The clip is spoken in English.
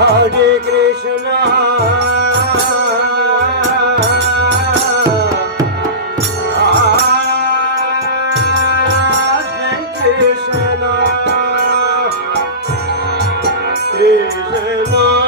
Hare Krishna Hallelujah.